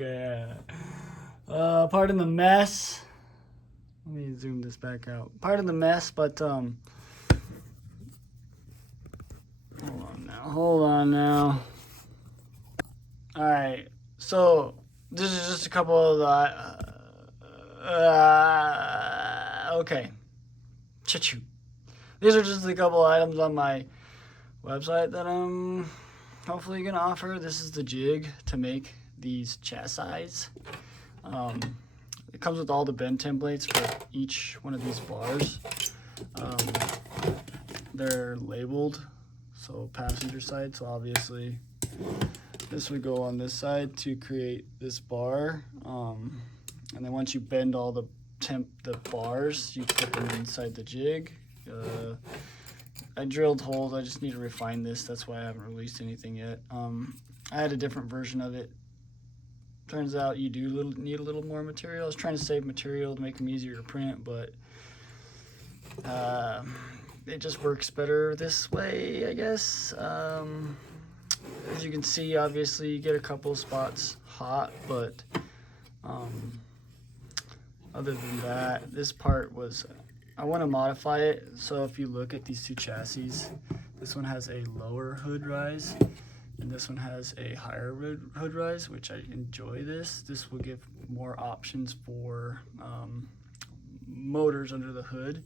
Okay. Pardon the mess. Let me zoom this back out. Pardon the mess, but hold on now. All right. So this is just a couple of the. Okay. Choo-choo. These are just a couple items on my website that I'm hopefully gonna offer. This is the jig to make these chassis. It comes with all the bend templates for each one of these bars. They're labeled, so passenger side, so obviously this would go on this side to create this bar. And then once you bend all the bars, you put them inside the jig. I drilled holes. I just need to refine this. That's why I haven't released anything yet. I had a different version of it. Turns out you do need a little more material. I was trying to save material to make them easier to print, but it just works better this way, I guess. As you can see, obviously you get a couple spots hot, but other than that, this part was, I want to modify it. So if you look at these two chassis, this one has a lower hood rise and this one has a higher hood rise, which I enjoy this. This will give more options for motors under the hood,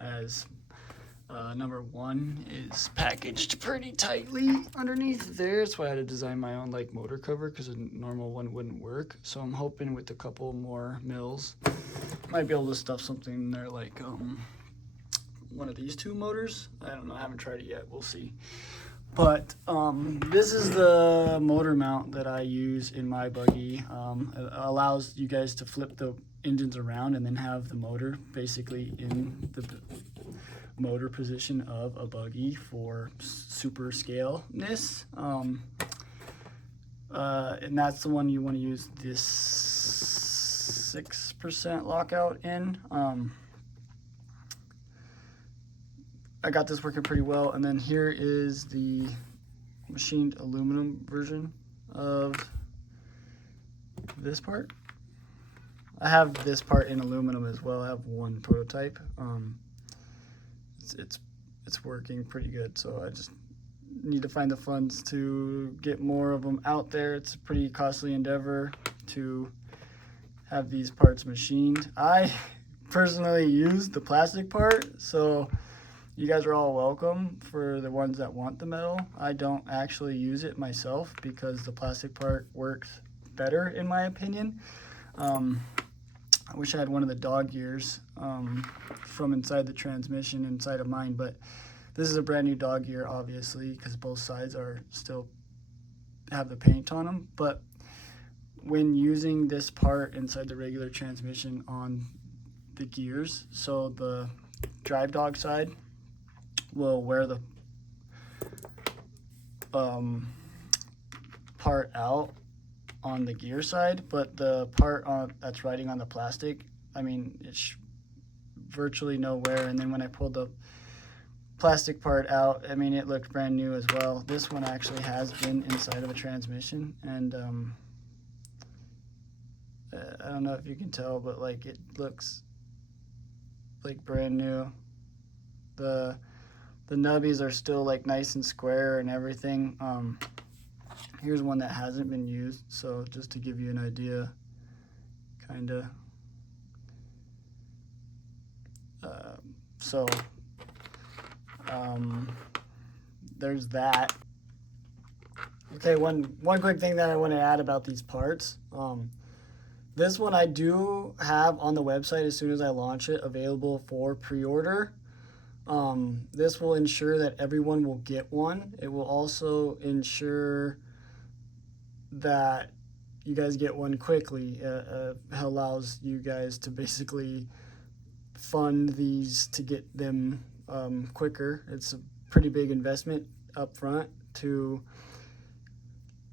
as number one is packaged pretty tightly underneath there. That's why I had to design my own like motor cover, because a normal one wouldn't work. So I'm hoping with a couple more mills, might be able to stuff something in there like one of these two motors. I don't know, I haven't tried it yet, we'll see. But this is the motor mount that I use in my buggy. It allows you guys to flip the engines around and then have the motor basically in the motor position of a buggy for super scale-ness. And that's the one you want to use this 6% lockout in. I got this working pretty well. And then here is the machined aluminum version of this part. I have this part in aluminum as well. I have one prototype. It's working pretty good, so I just need to find the funds to get more of them out there. It's a pretty costly endeavor to have these parts machined. I personally use the plastic part, so you guys are all welcome for the ones that want the metal. I don't actually use it myself because the plastic part works better in my opinion. I wish I had one of the dog ears from inside the transmission inside of mine, but this is a brand new dog ear obviously because both sides are still have the paint on them. But when using this part inside the regular transmission on the gears, so the drive dog side will wear the part out on the gear side, but the part that's riding on the plastic, I mean, it's virtually nowhere. And then when I pulled the plastic part out, I mean, it looked brand new as well. This one actually has been inside of a transmission, and I don't know if you can tell, but like it looks like brand new. The nubbies are still like nice and square and everything. Here's one that hasn't been used, so just to give you an idea, kinda. There's that. Okay, one quick thing that I want to add about these parts. This one I do have on the website as soon as I launch it, available for pre-order. This will ensure that everyone will get one. It will also ensure that you guys get one quickly. It allows you guys to basically fund these to get them quicker. It's a pretty big investment up front to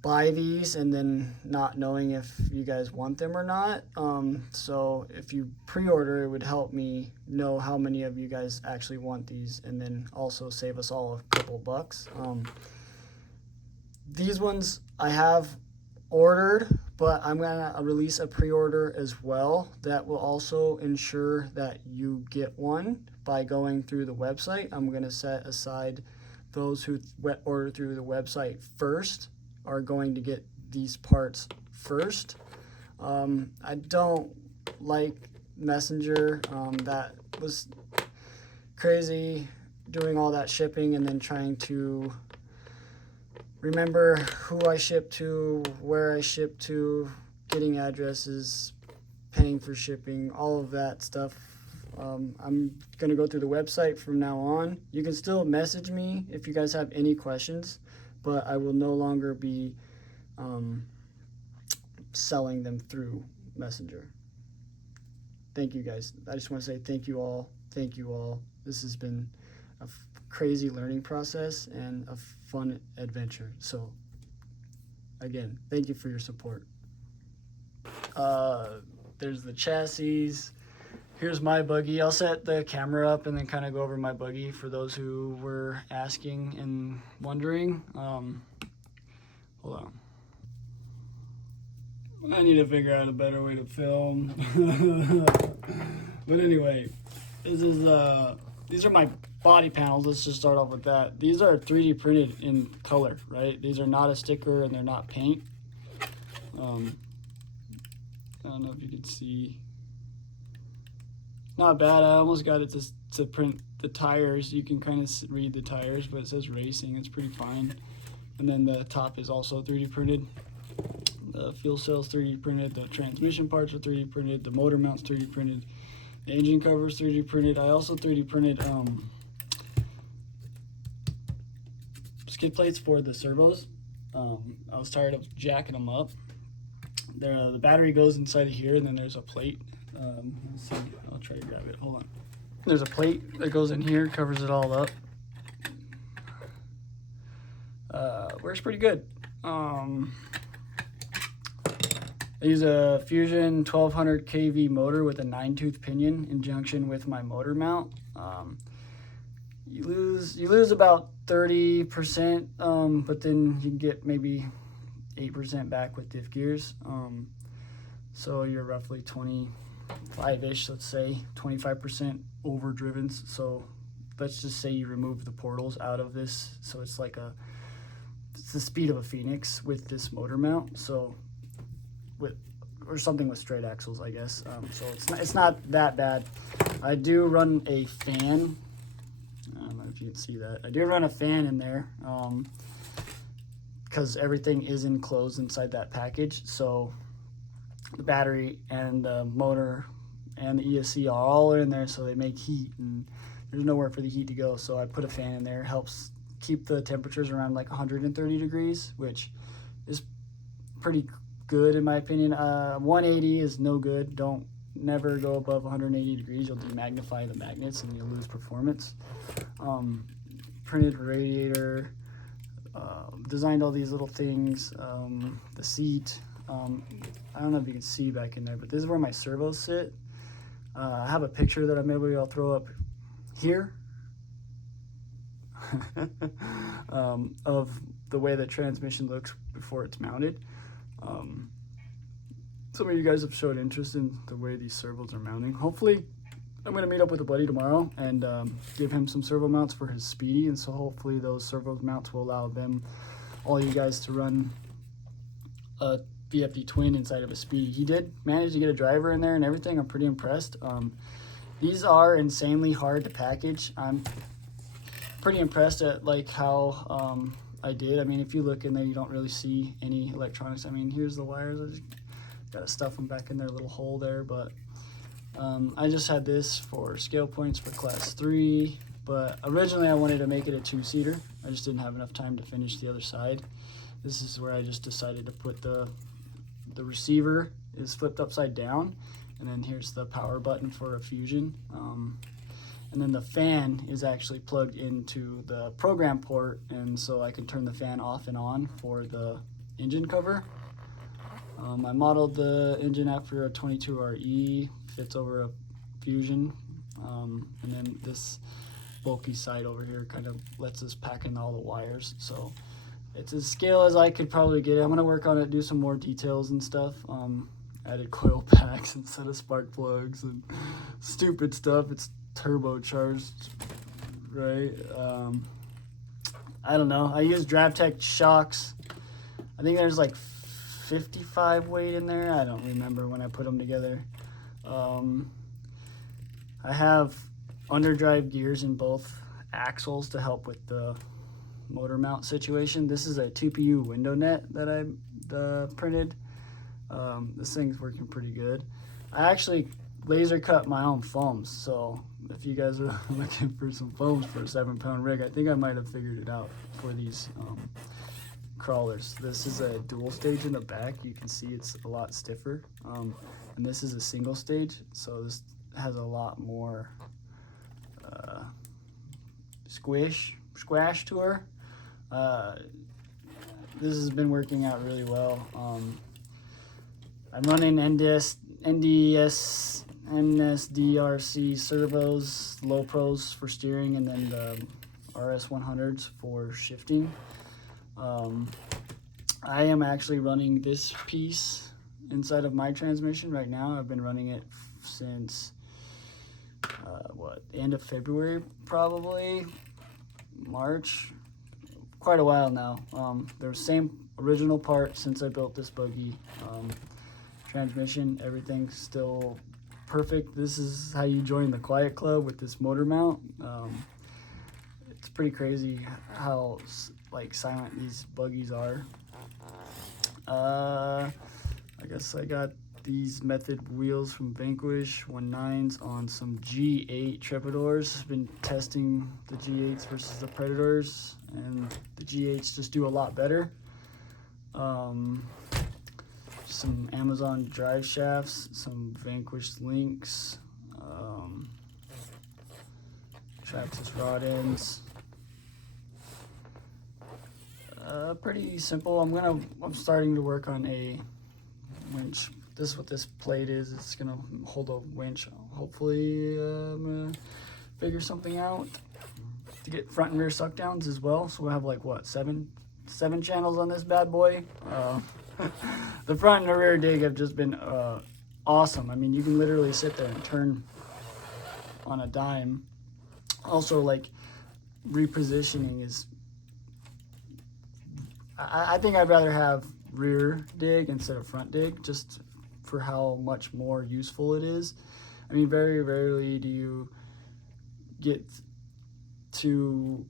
buy these and then not knowing if you guys want them or not. So if you pre-order, it would help me know how many of you guys actually want these, and then also save us all a couple bucks. These ones I have ordered, but I'm gonna release a pre-order as well that will also ensure that you get one by going through the website. I'm gonna set aside those who order through the website first are going to get these parts first. I don't like Messenger. That was crazy, doing all that shipping and then trying to remember who I shipped to, where I shipped to, getting addresses, paying for shipping, all of that stuff. I'm going to go through the website from now on. You can still message me if you guys have any questions, but I will no longer be selling them through Messenger. Thank you guys. I just want to say thank you all. Thank you all. This has been a crazy learning process and a fun adventure. So again, thank you for your support. There's the chassis. Here's my buggy. I'll set the camera up and then kind of go over my buggy for those who were asking and wondering. Hold on. I need to figure out a better way to film. But anyway, these are my body panels. Let's just start off with that. These are 3D printed in color, right? These are not a sticker and they're not paint. I don't know if you can see. Not bad. I almost got it to print the tires. You can kind of read the tires, but it says racing. It's pretty fine. And then the top is also 3D printed. The fuel cells 3D printed. The transmission parts are 3D printed. The motor mounts 3D printed. The engine covers 3D printed. I also 3D printed skid plates for the servos. I was tired of jacking them up. The battery goes inside of here, and then there's a plate. Let's see. I'll try to grab it. Hold on. There's a plate that goes in here, covers it all up. Works pretty good. I use a Fusion 1200 kV motor with a 9-tooth pinion in junction with my motor mount. You lose about 30%, but then you can get maybe 8% back with diff gears. So you're roughly 25-ish, let's say, 25% overdriven. So let's just say you remove the portals out of this. So it's like it's the speed of a Phoenix with this motor mount. So or something with straight axles, I guess. So it's not that bad. I do run a fan. I don't know if you can see that. I do run a fan in there because everything is enclosed inside that package. So the battery and the motor and the ESC are all in there, so they make heat, and there's nowhere for the heat to go. So I put a fan in there. It helps keep the temperatures around like 130 degrees, which is pretty good in my opinion. 180 is no good. Never go above 180 degrees. You'll demagnify the magnets and you'll lose performance. Printed radiator. Designed all these little things. The seat. I don't know if you can see back in there, but this is where my servos sit. I have a picture that I'll throw up here of the way the transmission looks before it's mounted. Some of you guys have showed interest in the way these servos are mounting. Hopefully, I'm going to meet up with a buddy tomorrow and give him some servo mounts for his Speedy, and so hopefully those servo mounts will allow all you guys to run a VFD twin inside of a Speedy. He did manage to get a driver in there and everything. I'm pretty impressed. These are insanely hard to package. I'm pretty impressed at like how I did. I mean, if you look in there, you don't really see any electronics. I mean, here's the wires. I just got to stuff them back in their little hole there, but I just had this for scale points for class 3, but originally I wanted to make it a 2-seater. I just didn't have enough time to finish the other side. This is where I just decided to put the receiver is flipped upside down, and then here's the power button for a Fusion. And then the fan is actually plugged into the program port, and so I can turn the fan off and on for the engine cover. I modeled the engine after a 22RE, fits over a Fusion, and then this bulky side over here kind of lets us pack in all the wires. So it's as scale as I could probably get it. I'm gonna work on it, do some more details and stuff. Added coil packs instead of spark plugs and stupid stuff. It's turbocharged, right? I don't know. I use DriveTech shocks. I think there's like 55 weight in there. I don't remember when I put them together. I have underdrive gears in both axles to help with the motor mount situation. This is a 2PU window net that I printed. This thing's working pretty good. I actually laser cut my own foams, so if you guys are looking for some foams for a 7-pound rig, I think I might have figured it out for these crawlers. This is a dual stage in the back. You can see it's a lot stiffer, and this is a single stage, so this has a lot more squash to her. This has been working out really well. I'm running NSDRC servos, low pros for steering, and then the RS100s for shifting. I am actually running this piece inside of my transmission right now. I've been running it since the end of February, probably March, quite a while now. They're the same original part since I built this buggy. Transmission, everything's still perfect. This is how you join the Quiet Club with this motor mount. It's pretty crazy how like silent these buggies are. I guess I got these Method wheels from Vanquish 1.9s on some G8 Trepidors. Been testing the G8s versus the Predators, and the G8s just do a lot better. Some Amazon drive shafts, some Vanquish links, Traxxas rod ends. Pretty simple. I'm starting to work on a winch. This is what this plate is. It's gonna hold a winch. Hopefully, I'm gonna figure something out to get front and rear suck downs as well. So we'll have like what, seven channels on this bad boy. The front and the rear dig have just been awesome. I mean, you can literally sit there and turn on a dime. Also, like, repositioning is, I think I'd rather have rear dig instead of front dig, just for how much more useful it is. I mean, very rarely do you get to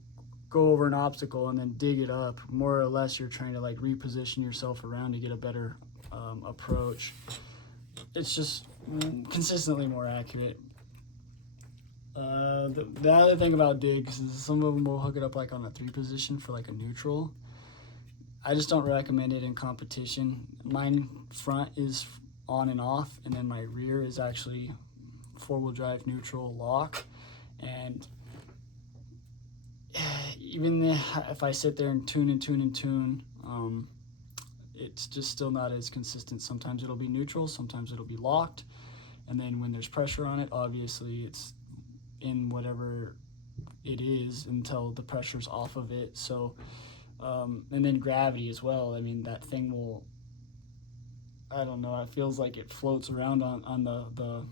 go over an obstacle and then dig it up. More or less, you're trying to like reposition yourself around to get a better approach. It's just consistently more accurate. The other thing about digs is some of them will hook it up like on a 3 position for like a neutral. I just don't recommend it in competition. Mine front is on and off, and then my rear is actually 4-wheel drive neutral lock. And even if I sit there and tune, it's just still not as consistent. Sometimes it'll be neutral, sometimes it'll be locked. And then when there's pressure on it, obviously it's in whatever it is until the pressure's off of it. So, and then gravity as well. I mean, that thing will, I don't know, it feels like it floats around on the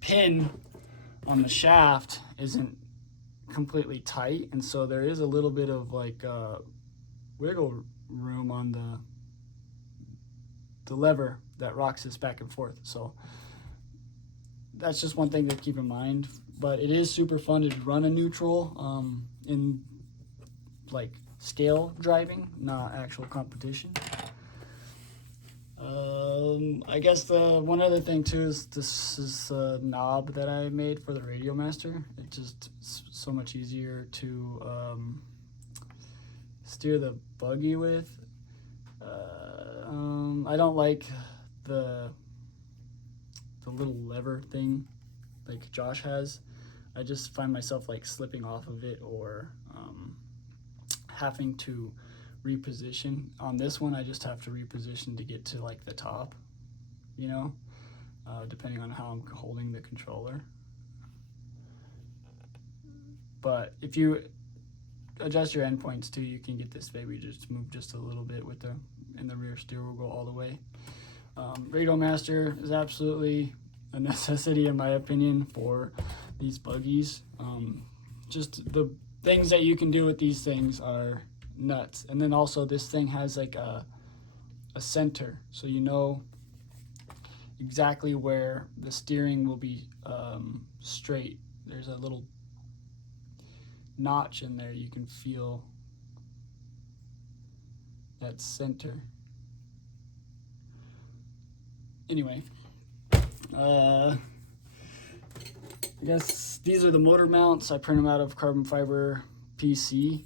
pin on the shaft isn't completely tight, and so there is a little bit of like wiggle room on the lever that rocks this back and forth. So that's just one thing to keep in mind. But it is super fun to run a neutral in like scale driving, not actual competition. I guess the one other thing too is this is a knob that I made for the Radio Master. It's just so much easier to steer the buggy with. I don't like the little lever thing like Josh has. I just find myself like slipping off of it or having to reposition. On this one, I just have to reposition to get to like the top, you know, depending on how I'm holding the controller. But if you adjust your endpoints too. You can get this baby just move just a little bit with and the rear steer will go all the way. Radial master is absolutely a necessity in my opinion for these buggies. Just the things that you can do with these things are nuts. And then also this thing has like a center, so you know exactly where the steering will be straight. There's a little notch in there, you can feel that center. Anyway, I guess these are the motor mounts. I print them out of carbon fiber PC.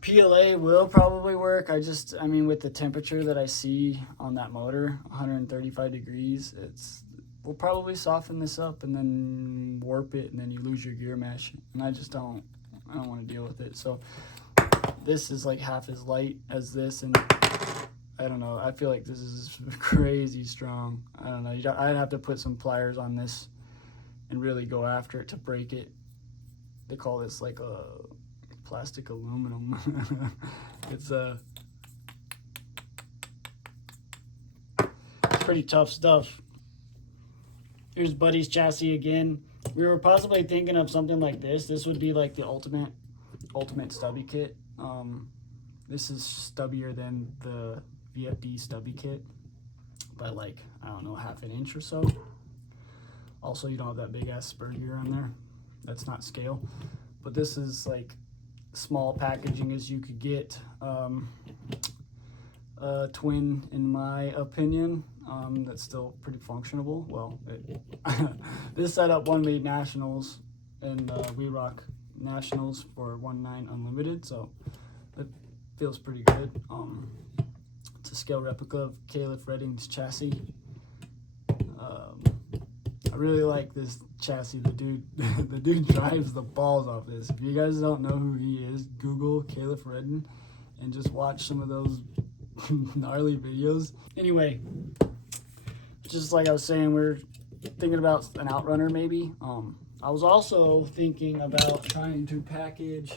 PLA will probably work. I mean, with the temperature that I see on that motor, 135 degrees, we'll probably soften this up and then warp it, and then you lose your gear mesh. And I don't want to deal with it. So this is like half as light as this, and I don't know. I feel like this is crazy strong. I don't know. I'd have to put some pliers on this and really go after it to break it. They call this like a plastic aluminum. It's pretty tough stuff. Here's Buddy's chassis again. We were possibly thinking of something like this. This would be like the ultimate stubby kit. This is stubbier than the VFD stubby kit by like, I don't know, half an inch or so. Also, you don't have that big ass spur gear on there. That's not scale. But this is like small packaging as you could get. A twin, in my opinion, that's still pretty functional. Well, this setup won me nationals and WERcRock nationals for 1.9 unlimited, so it feels pretty good. It's a scale replica of Caliph Redding's chassis. I really like this chassis. The dude drives the balls off this. If you guys don't know who he is, Google Caliph Redding and just watch some of those gnarly videos. Anyway, just like I was saying, we're thinking about an outrunner maybe. I was also thinking about trying to package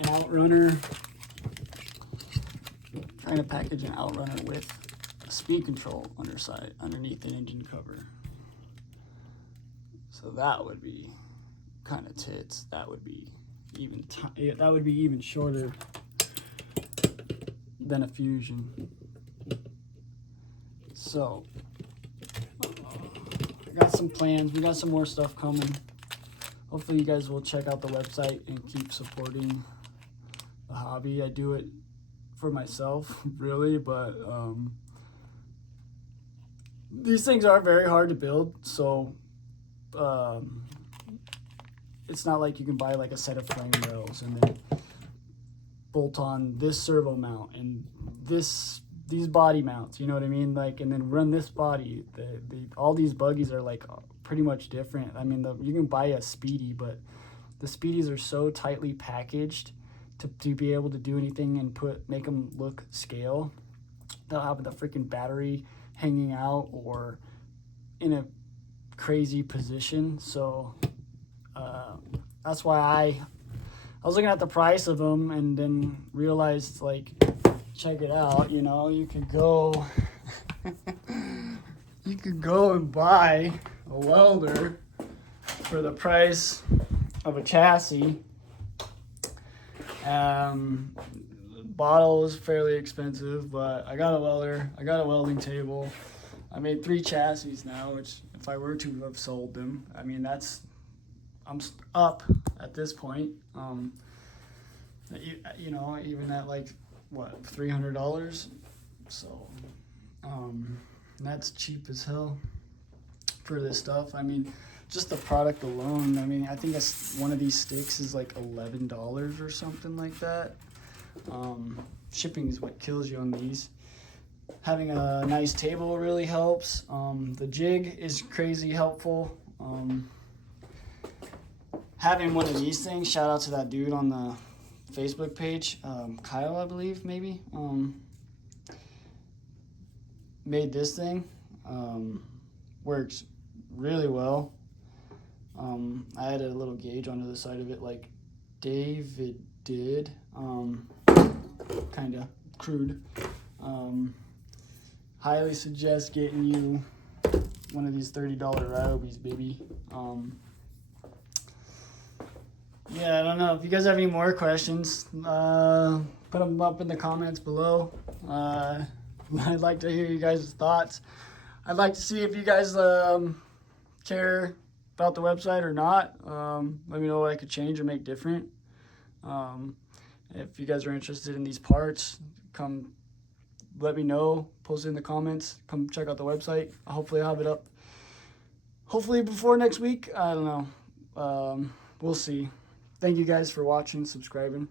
an outrunner, with a speed control underneath the engine cover. So that would be kind of tits. That would be even shorter than a Fusion. So I got some plans. We got some more stuff coming. Hopefully you guys will check out the website and keep supporting the hobby. I do it for myself, really, but these things are very hard to build, so it's not like you can buy like a set of frame rails and then bolt on this servo mount and these body mounts, you know what I mean? Like, and then run this body. All these buggies are like pretty much different. I mean, you can buy a Speedy, but the Speedies are so tightly packaged to be able to do anything and make them look scale. They'll have the freaking battery hanging out or in a crazy position. So that's why I was looking at the price of them and then realized, like, check it out, you know, you could go and buy a welder for the price of a chassis. Bottle is fairly expensive, but I got a welder, I got a welding table. I made 3 chassis now, which if I were to have sold them, I mean, I'm up at this point. You know, even at like, what, $300? So, that's cheap as hell for this stuff. I mean, just the product alone, I mean, I think one of these sticks is like $11 or something like that. Shipping is what kills you on these. Having a nice table really helps. The jig is crazy helpful. Having one of these things, shout out to that dude on the Facebook page, Kyle, I believe, maybe, made this thing. Works really well. I added a little gauge onto the side of it like David did, kind of crude. Highly suggest getting you one of these $30 Ryobies, baby. Yeah, I don't know. If you guys have any more questions, put them up in the comments below. I'd like to hear you guys' thoughts. I'd like to see if you guys care about the website or not. Let me know what I could change or make different. If you guys are interested in these parts, come let me know. Post it in the comments. Come check out the website. Hopefully I'll have it up. Hopefully before next week. I don't know. We'll see. Thank you guys for watching, subscribing.